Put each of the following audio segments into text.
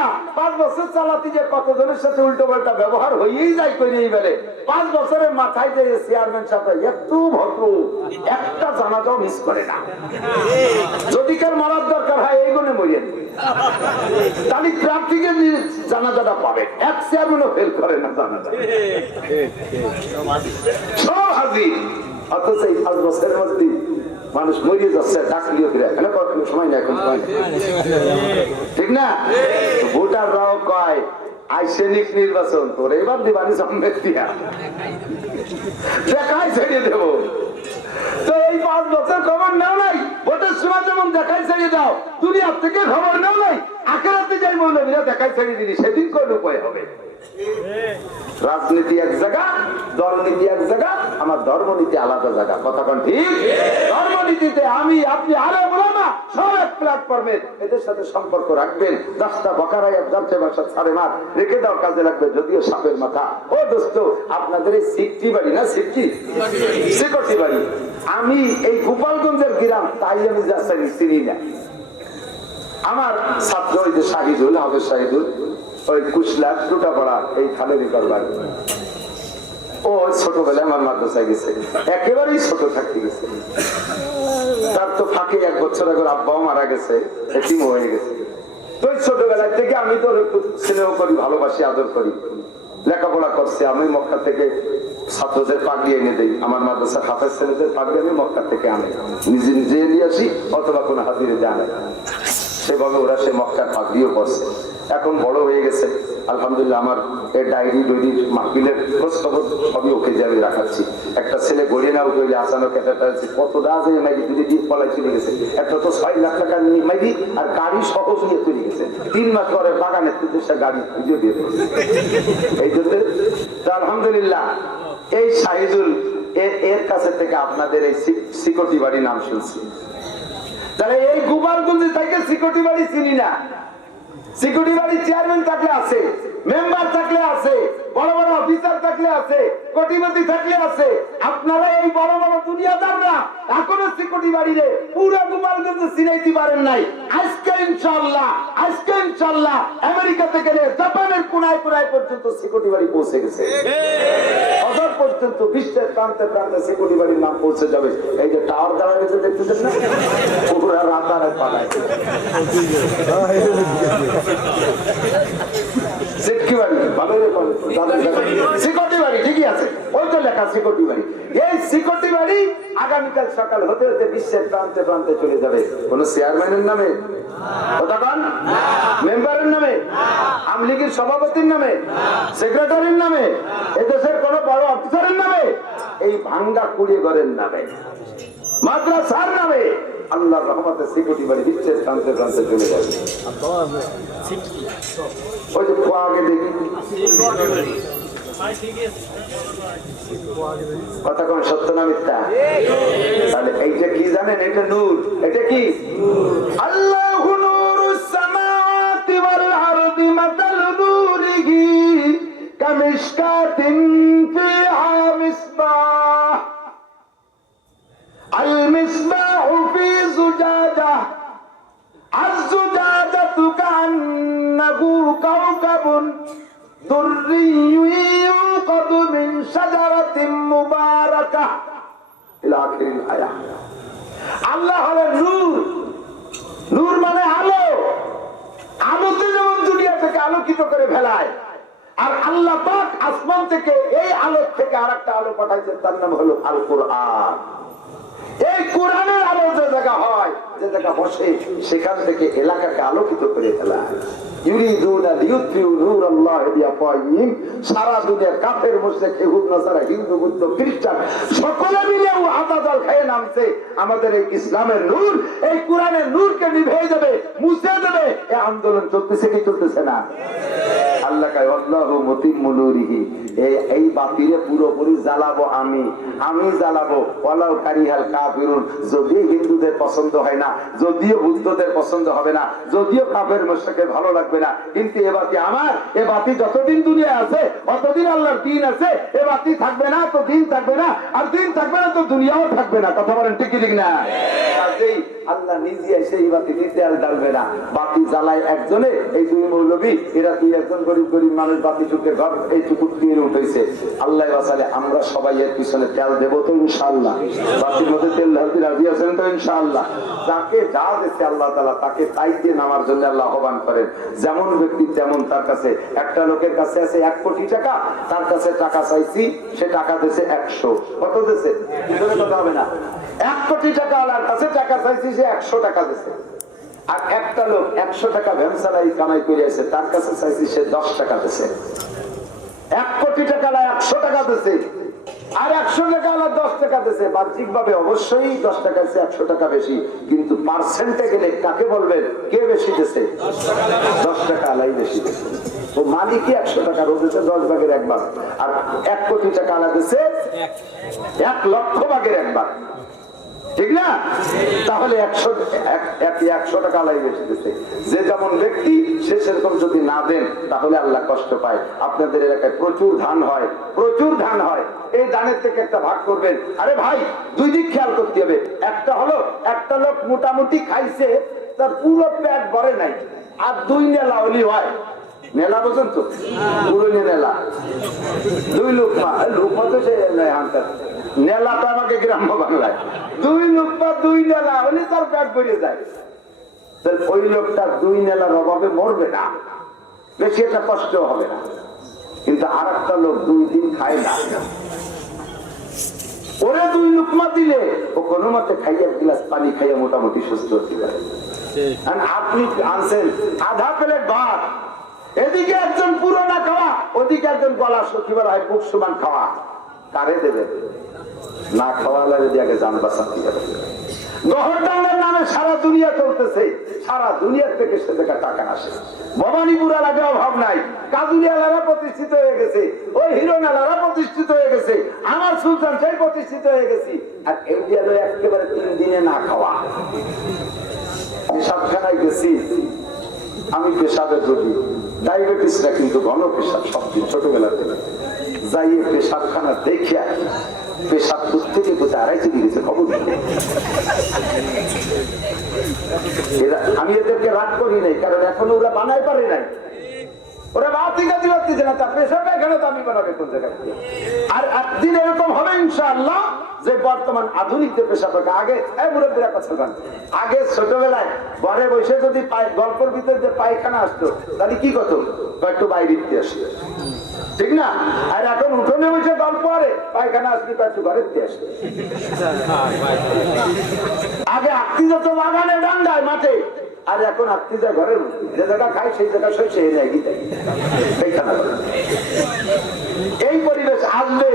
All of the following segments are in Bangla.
না। পাঁচ বছর চালাতে যে কতজনের সাথে উল্টো পাল্টা ব্যবহার হয়েই যায় করেই বেলে। পাঁচ বছরের মাথায় যে চেয়ারম্যান সাহেব একটু ভদ্র একটা জানাটাও মিস করে না। যদি কার মারার দরকার হয় এই গুণে মরিয়েন তাহলে ট্রাফিকের জানাজাটা পাবে এক চেয়ারম্যানও ফেল করে না জানাজা। সব হাজির। অথচ এই পাঁচ বছরের মধ্যে মানুষ মরিয়ে যাচ্ছে ডাকলিও ফিরে। কখনো সময় নেই এখন। ঠিক না? ভোটাররাও কয়, আইসেনিক নির্বাচন, তোর এবার দিবানি জন্মের দিয়া। দেখাই ছেড়ে দেবো। তো এই পাঁচ বছর খবর নাও নাই যেমন দেখাই দাও থেকে খবর নাও নাই যাই মৌলবীরা দেখাই সেদিন কোন উপায় হবে। রাজনীতি এক জায়গা দলনীতি এক জায়গা আমার ধর্মনীতি আলাদা জায়গা। কথা কোন ঠিক? ধর্মনীতিতে আমি আপনি আরে সব এক প্ল্যাটফর্মে এদের সাথে সম্পর্ক রাখবেন। দশটা বকারাই জানতে রেখে দাও কাজে লাগবে যদিও সাপের মাথা। ও দোস্ত আপনাদের এই সিকটি বাড়ি না সিকটি সিকটি বাড়ি। আমি এই গোপালগঞ্জের গ্রাম তাই আমি যা চিনি, চিনি না। আমার ছাত্র ওই যে শাহিদুল হাফেজ শাহিদুল ওই কুশলা টুটাপাড়া এই খালের করবার ও ছোটবেলায় আমার মাদ্রাসায় গেছে। একেবারেই ছোট থাকতে গেছে। তার তো ফাঁকে এক বছর আগে আব্বাও মারা গেছে এটিম হয়ে গেছে। তো ওই ছোটবেলায় থেকে আমি তো স্নেহ করি, ভালোবাসি, আদর করি। লেখাপড়া করছে, আমি মক্কা থেকে ছাত্রদের পাগড়ি এনে দেই। আমার মাদ্রাসার হাফেজ ছেলেদের পাগড়ি আমি মক্কা থেকে আনে। নিজে নিজে নিয়ে আসি, অথবা কোনো হাতিরে জানে। সেভাবে ওরা সে মক্কার পাগড়িও করছে। এখন বড় হয়ে গেছে। আলহামদুলিল্লাহ আমার এই ডায়েরি ডয়েরি মাহবিলের খবর সবই ওকে যে আমি রাখাচ্ছি। একটা ছেলে গড়িয়ে না উঠে আসানো ক্যাটারটা আছে কত রাজ মাইরি তুলে দিয়ে পলাই চলে গেছে। একটা তো ছয় লাখ টাকা নিয়ে মাইরি আর গাড়ি সহজ নিয়ে চলে গেছে। তিন মাস পরে বাগানে তুলে সে গাড়ি খুঁজে দিয়ে এই জন্য আলহামদুলিল্লাহ, এই শাহিদুল এর এর কাছে থেকে আপনাদের এই সিকিউরিটি বাড়ি নাম শুনছি। তাহলে এই গোপালগঞ্জে থেকে সিকিউরিটি বাড়ি চিনি না। সিকিউরিটি বাড়ির চেয়ারম্যান থাকলে আছে। মেম্বার আছে, কোটিপতি থাকলে আছে। আপনারা এই বড় বড় দুনিয়াদাররা, এখনও সিকিউরিটি বাড়ি রে পুরো গোপালগঞ্জে চিনাইতে পারেন নাই। আজকে ইনশাআল্লাহ আজকে ইনশাআল্লাহ আমেরিকা থেকে জাপানের কোনায় কোনায় পর্যন্ত সিকিউরিটি বাড়ি পৌঁছে গেছে। হাজার পর্যন্ত বিশ্বের প্রান্তে প্রান্তে সিকিউরিটি বাড়ির নাম পৌঁছে যাবে। এই যে টাওয়ার দেওয়া গেছে না? পালায়। সিকিউরিটি বাড়ি। ভালো রে বাড়ি ঠিকই আছে। ওই তো লেখা সিকিউরিটি বাড়ি। এই সিকিউরিটি বাড়ি আগামীকাল সকাল হতে হতে বিশ্বের প্রান্তে প্রান্তে চলে যাবে। কোন চেয়ারম্যানের নামে? মেম্বারের নামে? আমলিগের সভাপতির নামে? সেক্রেটারির নামে? এদেশের কোন বড় অফিসারের নামে? এই ভাঙ্গা কুড়ি ঘরের নামে। মাদ্রাসার নামে? আল্লাহ রহমতে সিকিউরিটি বাড়ি বিশ্বের প্রান্তে প্রান্তে চলে যাবে। ওই যে খোয়া দেখি কথা কোন, সত্য না মিথ্যা? তাহলে এইটা কি জানেন, এটা নূর। এটা কি? আল্লাহ নূরুস সামাওয়াতি ওয়াল আরদি মাতাল নূরিহি কামিশকাতিন كوكب دري يوقد من شجرة مباركة إلى آخر الآية আল্লাহ হলেন নূর নূর মানে আলো আলোতে যেমন দুনিয়া থেকে আলোকিত করে ফেলায় আর আল্লাহ পাক আসমান থেকে এই আলো থেকে আর একটা আলো পাঠাইছেন তার নাম হলো আল কোরআন এই কোরআনের আলো যে জায়গা হয় বসে সেখান থেকে এলাকাকে আলোকিত করে ফেলা। আমাদের এই ইসলামের নূর, এই কোরআনের নূরকে নিভে যাবে মুছে দেবে। এই আন্দোলন চলতেছে কি চলতেছে না? আল্লাহ এই পুরোপুরি জ্বালাবো আমি। আমি জ্বালাবো। কারিহাল যদি হিন্দুদের পছন্দ হয় না যদিও বুদ্ধদের পছন্দ হবে না, যদিও কাপের মশাকে ভালো লাগবে না, কিন্তু এ বাতি আমার, এ বাতি যতদিন দুনিয়া আছে, অতদিন আল্লাহর দিন আছে, এ বাতি থাকবে না, তো দিন থাকবে না, আর দিন থাকবে না, তো দুনিয়াও থাকবে না। কথা বলেন ঠিকই ঠিক না? কাজেই আল্লাহ নিজে এসে নিতে আর ডালবে না। বাতি জ্বালায় একজনে, এই দুই মৌলবী, এরা দুই একজন গরিব গরিব মানুষ, বাতি চুকে ঘর এই চুকুর দিয়ে উঠেছে। আল্লাহ বাসালে আমরা সবাই এর পিছনে তেল দেবো তো ইনশাআল্লাহ। বাতির মধ্যে তেল ঢালতে রাজি আছেন তো ইনশাআল্লাহ? যাকে যা দিচ্ছে আল্লাহ তালা তাকে তাই দিয়ে নামার জন্য আল্লাহ আহ্বান করেন। যেমন ব্যক্তি তেমন তার কাছে, একটা লোকের কাছে আছে এক কোটি টাকা, তার কাছে টাকা চাইছি, সে টাকা দিয়েছে একশো। কত দিয়েছে কথা হবে না। এক কোটি টাকা আলার কাছে টাকা চাইছি সে একশো টাকা দিয়েছে আর একটা লোক একশো টাকা ভ্যানসালাই কামাই করে আছে তার কাছে চাইছি সে দশ টাকা দিয়েছে এক কোটি টাকা আলা একশো টাকা দিয়েছে আর একশো টাকা আলা দশ টাকা দিয়েছে বাহ্যিক ভাবে অবশ্যই দশ টাকা দিচ্ছে একশো টাকা বেশি কিন্তু পার্সেন্টে গেলে কাকে বলবেন? কে বেশি দিচ্ছে দশ টাকা আলাই বেশি দিচ্ছে তো মালিকই একশো টাকা রোজেছে দশ ভাগের একবার আর এক কোটি টাকা আলা দিচ্ছে এক। লক্ষ ভাগের একবার ঠিক না? তাহলে একশো, এক- এক- একশো টাকা আলাই বেশি দিচ্ছে যে যেমন ব্যক্তি, সে সেরকম যদি না দেন, তাহলে আল্লাহ কষ্ট পায়। আপনাদের এলাকায় প্রচুর ধান হয়, প্রচুর ধান হয়। এই ধানের থেকে একটা ভাগ করবেন। আরে ভাই, দুই দিক খেয়াল করতে হবে। একটা হলো, একটা লোক মোটামুটি খাইছে, তার পুরো পেট ভরে নাই। আর দুই নেলা হলি হয়। নেলা বোঝেন তো? পুরো নেলা। দুই লুকমা লুকমা তো সে আমাকে গ্রাম্য বাংলায়। দুই দুই নেলা হলে তার পেট যায়। ওই লোকটা দুই নেলার অভাবে মরবে না। বেশি একটা কষ্ট হবে না। কিন্তু আর একটা লোক দুই দিন খায় না। ওরে দুই লুকমা দিলে ও কোনো মতে খাইয়া এক গ্লাস পানি খাইয়া মোটামুটি সুস্থ হতে পারে। আর আপনি আনছেন আধা প্লেট ভাত। এদিকে একজন পুরোনা খাওয়া ওদিকে একজন গলা সত্যি বলা হয় বুক সমান খাওয়া। কারে দেবে? না খাওয়া লাগে যদি আগে যান বাঁচাতে হবে? আমার সুলতান সেই প্রতিষ্ঠিত হয়ে আর একেবারে তিন দিনে না খাওয়া। গেছি, আমি পেশাবের রোগী। ডায়াবেটিসটা কিন্তু ঘন পেশাব সবদিন ছোটবেলা থেকে যাইয়ে পেশাবখানা দেখিয়া পেশাব আড়াইতে দিয়েছে খবর আমি এদেরকে রাগ করি নাই, কারণ এখনও ওরা বানাই পারে নাই। ওরা আমি আর এরকম যে বর্তমান আধুনিক যে পেশা পাকা আগে মুরব্বীরা কথা আগে ছোটবেলায় ঘরে বসে যদি গল্পের ভিতরে যে পায়খানা আসতো, তাহলে কি করতো? একটু বাইরে আসতো। ঠিক না? আর এখন উঠোনে বসে গল্প আরে, পায়খানা আসতে পারছ ঘরে দিয়ে আসতো আগে আত্মীয় তো বাগানে ডান্ডায় মাঠে, আর এখন আত্মীয় ঘরের যে জায়গা খায় সেই জায়গা সব সেই বলে। এই পরিবেশ আসবে।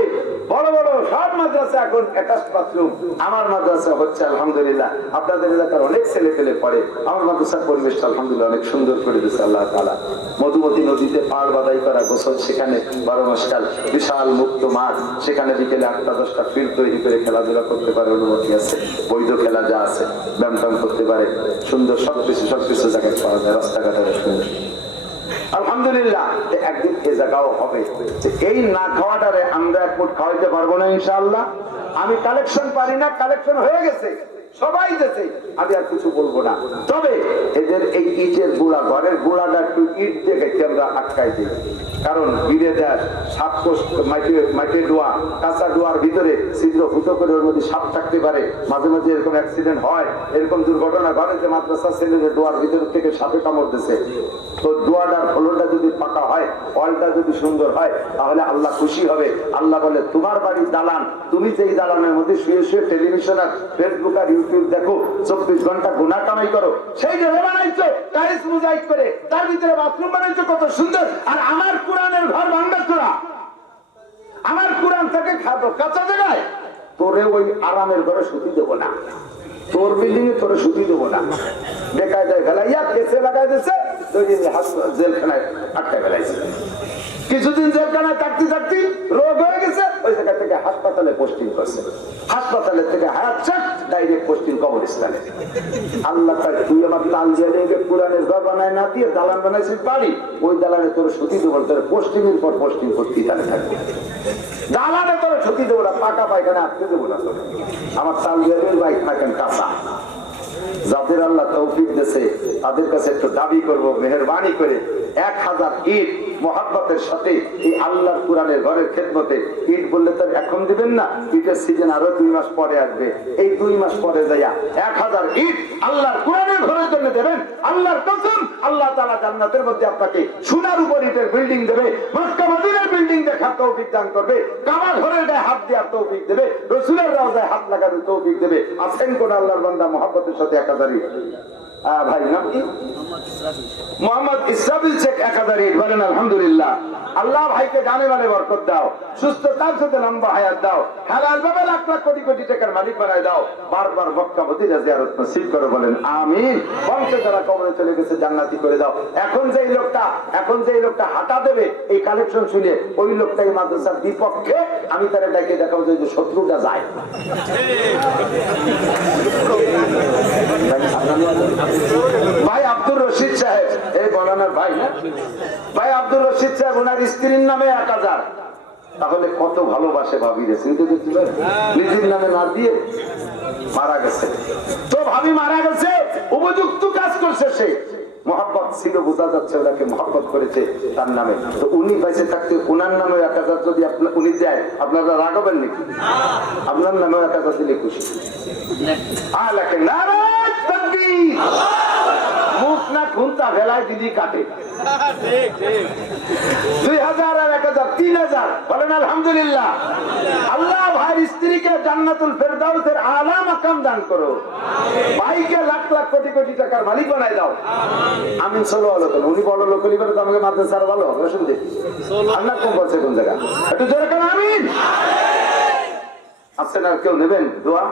বড় বড় সব মাদ্রাসা এখন অ্যাটাচ বাথরুম আমার মাদ্রাসা হচ্ছে, আলহামদুলিল্লাহ। আপনাদের এলাকার অনেক ছেলে পেলে পড়ে। আমার মাদ্রাসার পরিবেশটা আলহামদুলিল্লাহ অনেক সুন্দর করে দিচ্ছে আল্লাহ তালা মধুমতি নদীতে পাড় বাদাই করা গোসল সেখানে বারো মাসকাল বিশাল মুক্ত মাঠ। সেখানে বিকেলে আটটা, দশটা ফিল্ড তৈরি করে খেলাধুলা করতে পারে, অনুমতি আছে। বৈধ খেলা যা আছে ব্যায়াম করতে পারে। সুন্দর সবকিছু সবকিছু জায়গায় পাওয়া যায় রাস্তাঘাটের সুন্দর। আলহামদুলিল্লাহ একদিন এ জায়গাও হবে। এই না খাওয়াটারে আমরা এক খাওয়াইতে পারব না ইনশাল্লাহ আমি কালেকশন পারি না, কালেকশন হয়ে গেছে। সবাই যেতে আমি আর কিছু বলব না। তবে এদের এই ইটের গুড়া, ঘরের গুড়াটা একটু ইট দিয়ে গেছে আমরা আটকাই দিই। কারণ বীরে দেশ সাপ কোষ মাটি মাটির ডোয়া, কাঁচা ডোয়ার ভিতরে ছিদ্র ফুটো করে ওর মধ্যে সাপ থাকতে পারে। মাঝে মাঝে এরকম অ্যাক্সিডেন্ট হয়, এরকম দুর্ঘটনা ঘটে যে মাদ্রাসা ছেলেদের ডোয়ার ভিতর থেকে সাপে কামড় দিছে। তো ডোয়াটার ফলনটা যদি পাকা হয়, ফলটা যদি সুন্দর হয়, তাহলে আল্লাহ খুশি হবে। আল্লাহ বলে, তোমার বাড়ির দালান, তুমি যেই দালানের মধ্যে শুয়ে শুয়ে টেলিভিশন আর ফেসবুক আর ইউটিউব তার বিল্ডিং এ না। কেসে লাগাই দিচ্ছে জেলখানায় ফেলাইছে। কিছুদিন জেলখানায় থাকতে থাকতে রোগ হয়ে গেছে, ওই জায়গা থেকে হাসপাতালে পোস্টিং করছে। হাসপাতালে থেকে চাক ডাইরেক্ট আল্লাহ তুই আমার ঘর বানায় না দিয়ে দালান ওই দালানে তোর তোর থাকবে। দেবো না পাকা আটকে দেবো না আমার তাল বাইক থাকেন যাদের আল্লাহ তৌফিক দিয়েছে, তাদের কাছে একটু দাবি করব, মেহরবানি করে এক হাজার ইট মহাব্বতের সাথে এই আল্লাহর কোরআনের ঘরের খেদমতে ইট বললে তো এখন দিবেন না ইটের সিজন আরও দুই মাস পরে আসবে। এই দুই মাস পরে যাইয়া এক হাজার ইট আল্লাহর কোরআনের ঘরের জন্য দেবেন। আল্লাহর কসম আল্লাহ তালা জান্নাতের মধ্যে আপনাকে সোনার উপর ইটের বিল্ডিং দেবে মক্কা মদিনার বিল্ডিং দেখার তৌফিক দান করবে কাবা ঘরের গায়ে হাত দেওয়ার তৌফিক দেবে রসুলের রাজায় হাত লাগানোর তৌফিক দেবে। আছেন কোন আল্লাহর বান্দা মহাব্বতের সাথে একাধারি আহ, জান্নাতি করে দাও। এখন যে লোকটা, এখন যে লোকটা হাঁটা দেবে, এই কালেকশন শুনে ওই লোকটা এই মাদ্রাসার বিপক্ষে, আমি তারা ডাকে দেখাবো যে শত্রুটা যায় ভাই আব্দুর রশিদ সাহেব এই বলানার ভাই না আব্দুর রশিদ সাহেব ওনার স্ত্রীর নামে এক হাজার। তাহলে কত ভালোবাসে ভাবি নিজের নামে না দিয়ে মারা গেছে। তো ভাবি মারা গেছে, উপযুক্ত কাজ করছে সে। মহাব্বত ছিল, বোঝা যাচ্ছে ওনাকে মহাব্বত করেছে তার নামে। তো উনি বেঁচে থাকতে উনার নামে এক হাজার যদি উনি দেয়, আপনারা রাগবেন নাকি? আপনার নামে এক হাজার দিলে খুশি। তাকবীর মুখ না খুনতা ভেলায় দিদি কাটে। দুই হাজার আর এক হাজার, তিন হাজার। বলেন, আলহামদুলিল্লাহ। আল্লাহ ভাইয়ের স্ত্রীকে জান্নাতুল ফেরদাউসের আলা মাকাম দান করো। ভাইকে লাখ লাখ কোটি কোটি টাকার মালিক বানাই দাও। আমিন সলো আলো কেন উনি বড় লোক হলি তো আমাকে মাদ্রাসা আর ভালো হবে, শুনতে। আল্লাহ কম করছে কোন জায়গা একটু জোরে কেন? আমিন! আছেন আর কেউ নেবেন দোয়া?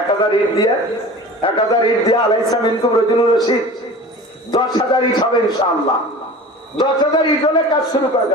এক হাজার ইট দিয়ে এক হাজার ইট দিয়ে আলাইসাম ইনকুম রজনুর রশিদ দশ হাজার ইট হবে ইনশাআল্লাহ দশ হাজার ইট হলে কাজ শুরু করে।